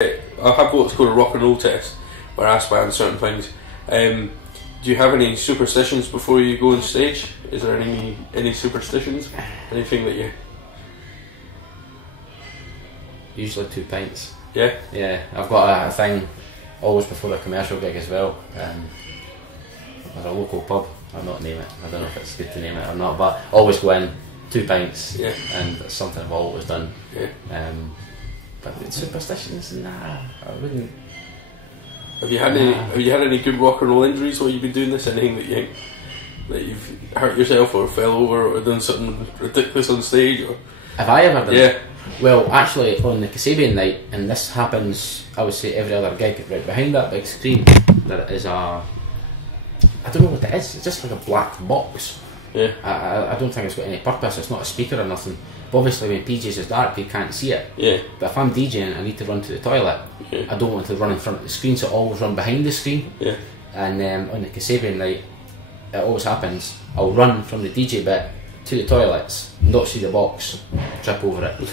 I'll have what's called a rock and roll test, where I ask bands certain things. Do you have any superstitions before you go on stage? Is there any superstitions? Anything that you... Usually 2 pints. Yeah? Yeah, I've got a thing always before a commercial gig as well. There's a local pub, I'll not name it, I don't know if it's good to name it or not, but always go in, 2 pints, yeah. And it's something I've always done. Yeah. But with superstitions, nah, I wouldn't. Have you had any good rock and roll injuries while you've been doing this? Anything that you've hurt yourself or fell over or done something ridiculous on stage? Or? Have I ever done? Yeah. Well, actually, on the Kasabian night, and this happens, I would say, every other gig, right behind that big screen, there is I don't know what it is, it's just like a black box. Yeah. I don't think it's got any purpose, it's not a speaker or nothing. But obviously when PJs is dark, you can't see it. Yeah. But if I'm DJing and I need to run to the toilet, yeah. I don't want to run in front of the screen, so I always run behind the screen. Yeah. And on the Kasabian night, it always happens, I'll run from the DJ bit to the toilets, not see the box, trip over it.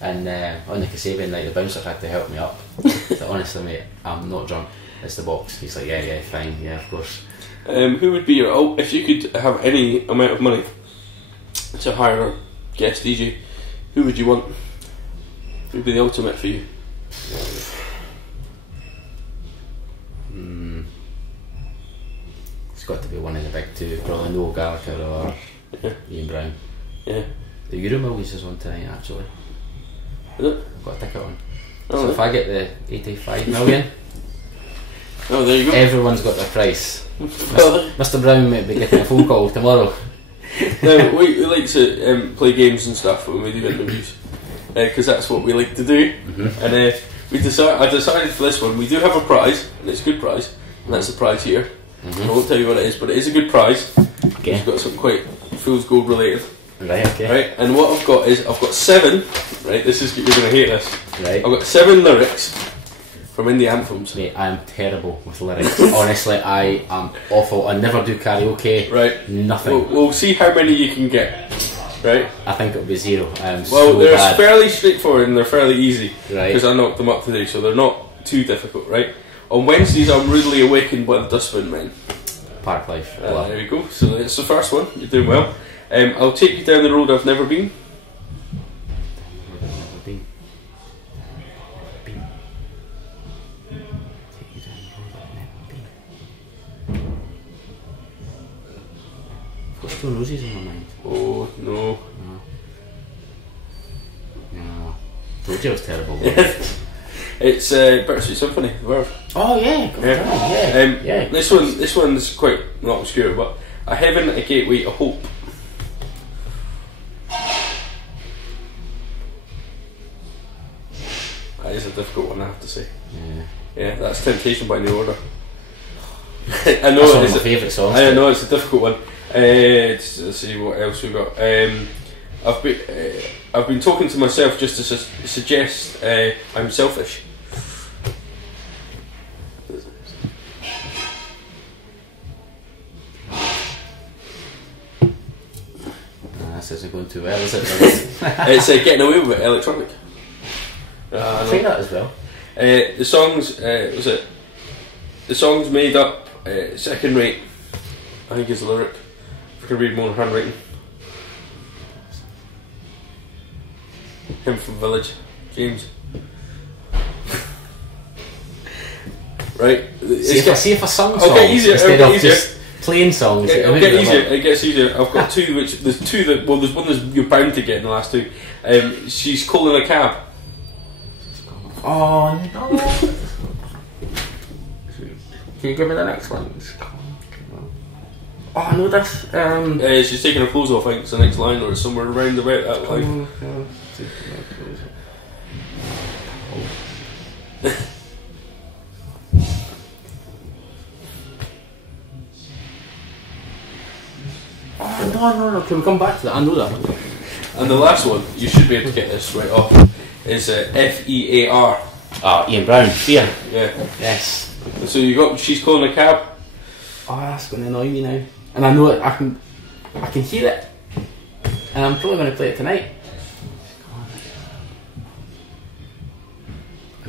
And on the Kasabian night, the bouncer had to help me up. So honestly, mate, I'm not drunk. It's the box. He's like, yeah, fine, yeah, of course. Who would be your... if you could have any amount of money to hire a guest DJ, who would you want? Who would be the ultimate for you? It's got to be one of the big two, probably Noel Gallagher or Ian Brown. Yeah. The Euro Millions is on tonight, actually. Is it? I've got a ticket on. Oh, so if I get the 85 million, oh, there you go. Everyone's got their price. Mr. Brown might be getting a phone call tomorrow. No, we like to play games and stuff when we do interviews, because that's what we like to do. And I decided for this one, we do have a prize, and it's a good prize, and that's the prize here. I won't tell you what it is, but it is a good prize. Okay. We've got something quite Fool's Gold related. Right, okay. Right, and what I've got is, I've got 7, right, you're going to hate this. Right. I've got 7 lyrics from indie anthems. Mate, I am terrible with lyrics. Honestly, I am awful. I never do karaoke. Right. Nothing. We'll see how many you can get. Right. I think it'll be 0. I am well, so they're bad. fairly straightforward and they're fairly easy. Right. Because I knocked them up today, so they're not too difficult, right? On Wednesdays, I'm rudely awakened by the Dustbin Men. Park Life. There we go. So it's the first one. You're doing well. I'll take you down the road I've never been. Got Stone Roses in my mind. Oh no. No. Told you I was terrible. It's Bittersweet Symphony, the Verve. Oh yeah, yeah. This one's quite not obscure, but a heaven, a gateway, a hope. That is a difficult one, I have to say. Yeah, that's Temptation by New Order. I know that's one of my favourite songs. I know it's a difficult one. Let's see what else we got. I've been talking to myself just to suggest I'm selfish. This isn't going too well, is it? It's Getting Away With It, Electronic. I'll play that as well. The songs, the songs made up second rate, I think is the lyric. If I can read more handwriting. Him from Village, James. Right. See if I sung songs easier, instead of just plain songs. It'll get easier. It gets easier. I've got 2, which there's 2 that there's one that you're bound to get in the last 2. She's calling a cab. Oh no! Can you give me the next one? Oh, I know this. She's taking her clothes off. I think it's the next line, or somewhere around about that line. Oh, no. Can we come back to that? I know that one. And the last one, you should be able to get this right off, is FEAR. Oh, Ian Brown. Fear. Yeah. Yes. So you got She's Calling a Cab. Oh, that's going to annoy me now. And I know it. I can hear it. And I'm probably going to play it tonight.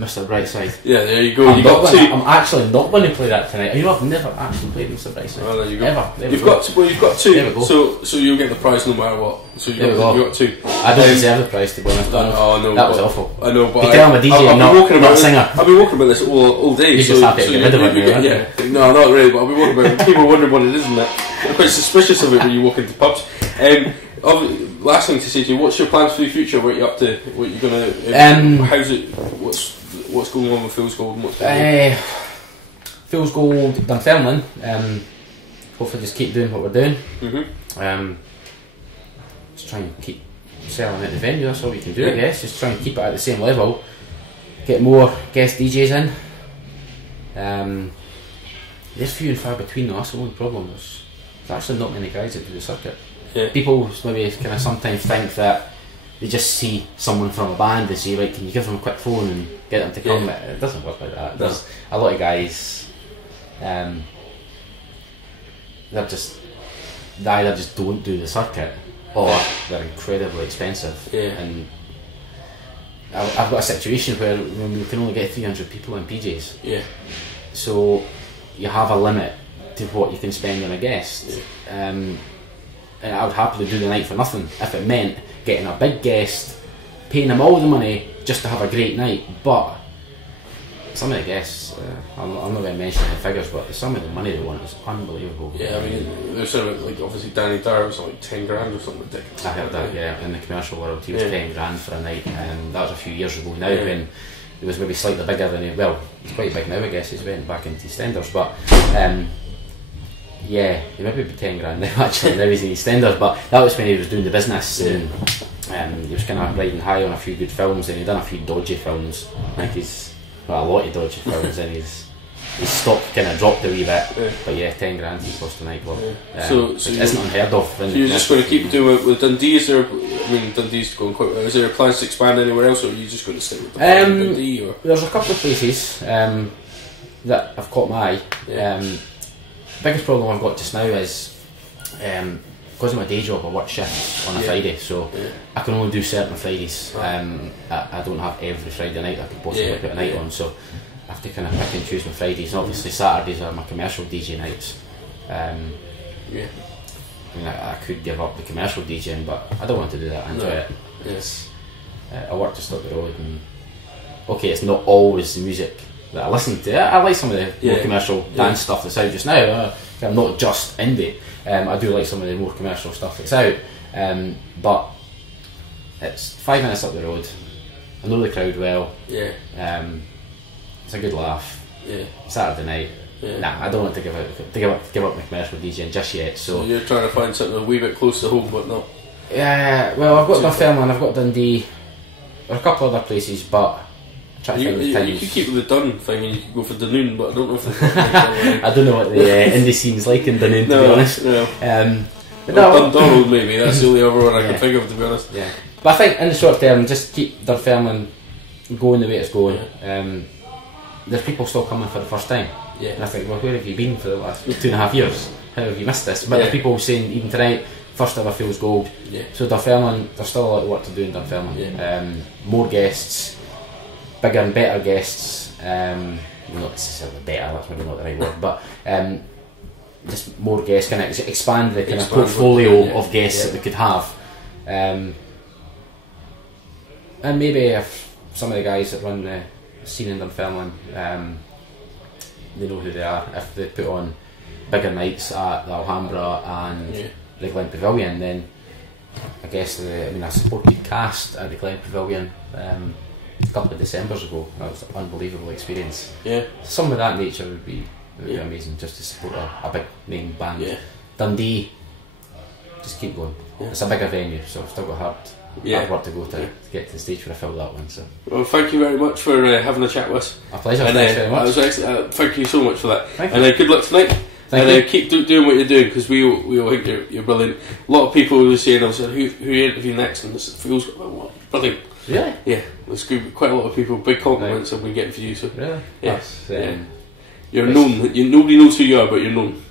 Mr. Brightside. Yeah, there you go. I'm actually not going to play that tonight. You know, I've never actually played Mr. Brightside. Oh, there you go. Ever. You've got two. There we go. So you'll get the prize no matter what. So you got two. I don't deserve the prize, to be honest. No, that was awful. I know, but I'm a DJ, not a singer. I've been walking about this all day. You're just happy to get rid of it, right? Yeah. No, not really, but I've been walking about it. People wondering what it is, and that. I'm quite suspicious of it when you walk into pubs. Last thing to say to you, what's your plans for the future? What are you up to? What are you gonna? How's it? What's going on with Phil's Gold? And what's going on? Phil's Gold, Dunfermline. Hopefully, just keep doing what we're doing. Just try and keep selling at the venue. That's all we can do, I guess. Just try and keep it at the same level. Get more guest DJs in. There's few and far between though. That's the only problem. There's actually not many guys that do the circuit. Yeah. People maybe kind of sometimes think that they just see someone from a band and say, right, can you give them a quick phone and get them to come? It doesn't work like that. There's a lot of guys, they either just don't do the circuit, or they're incredibly expensive. And I've got a situation where we can only get 300 people in PJs. So you have a limit to what you can spend on a guest. And I would happily do the night for nothing if it meant getting a big guest, paying them all the money just to have a great night. But some of the guests, I'm not going to mention the figures, but some of the money they want is unbelievable. Yeah, I mean, there's sort of like obviously Danny Dyer was like 10 grand or something ridiculous. I heard that, in the commercial world he was 10 grand for a night, and that was a few years ago now when he was maybe slightly bigger than he's quite big now, I guess. He's went back into EastEnders, but he maybe be 10 grand now actually. Now he's in EastEnders, but that was when he was doing the business, and he was kind of riding high on a few good films, and he'd done a few dodgy films. I think he's a lot of dodgy films, and his stock kind of dropped a wee bit. But 10 grand he cost a nightclub. So it's not unheard of. So you're just going to keep doing it with Dundee? Is there? I mean, Dundee's going quite well. Is there plans to expand anywhere else, or are you just going to stay with Dundee? Or? There's a couple of places that have caught my eye. Biggest problem I've got just now is because of my day job I work shifts on a Friday, so I can only do certain Fridays. I don't have every Friday night I could possibly put a night on, so I have to kind of pick and choose my Fridays, and obviously Saturdays are my commercial DJ nights. I mean, I could give up the commercial DJing, but I don't want to do that. I enjoy it. I work just up the road, and it's not always the music that I listen to. I like some of the more commercial dance stuff that's out just now. I'm not just indie. I do like some of the more commercial stuff that's out, but it's 5 minutes up the road. I know the crowd well. It's a good laugh. Saturday night. Nah, I don't want to give up my commercial DJing just yet. So you're trying to find something a wee bit close to home, but not. Well, I've got Dunfermline, I've got Dundee, there are a couple other places, but. You could keep with the Dun thing, and you could go for Dunoon, but I don't know if I don't know what the indie scene's like in Dunoon, to be honest. Dundonald maybe, that's the only other one I can think of, to be honest. But I think in the short term, just keep Dunfermline going the way it's going. There's people still coming for the first time. And I think, well, where have you been for the last 2.5 years? How have you missed this? But there's people saying, even tonight, first ever Phil's Gold. So Dunfermline, there's still a lot of work to do in Dunfermline. More guests, bigger and better guests, not necessarily better, that's maybe not the right word, but just more guests, kind of expand the kind of portfolio of guests that we could have. And maybe if some of the guys that run the scene in Dunfermline, they know who they are. If they put on bigger nights at the Alhambra and the Glen Pavilion, then I guess I supported Cast at the Glen Pavilion a couple of Decembers ago. That was an unbelievable experience. Some of that nature would be amazing, just to support a big name band. Dundee, just keep going. It's a bigger venue, so I've still got hard work to go to get to the stage where I fill that one. So, well, thank you very much for having a chat with us. My pleasure. Thanks very much. That was excellent. Thank you so much for that. Thank and good luck tonight. Keep doing what you're doing, because we all think you're brilliant. A lot of people were saying, I said, who you interview next? And this feels brilliant. Really? Yeah, there's quite a lot of people. Big compliments I've been getting for you. So really, you're known. Nobody knows who you are, but you're known.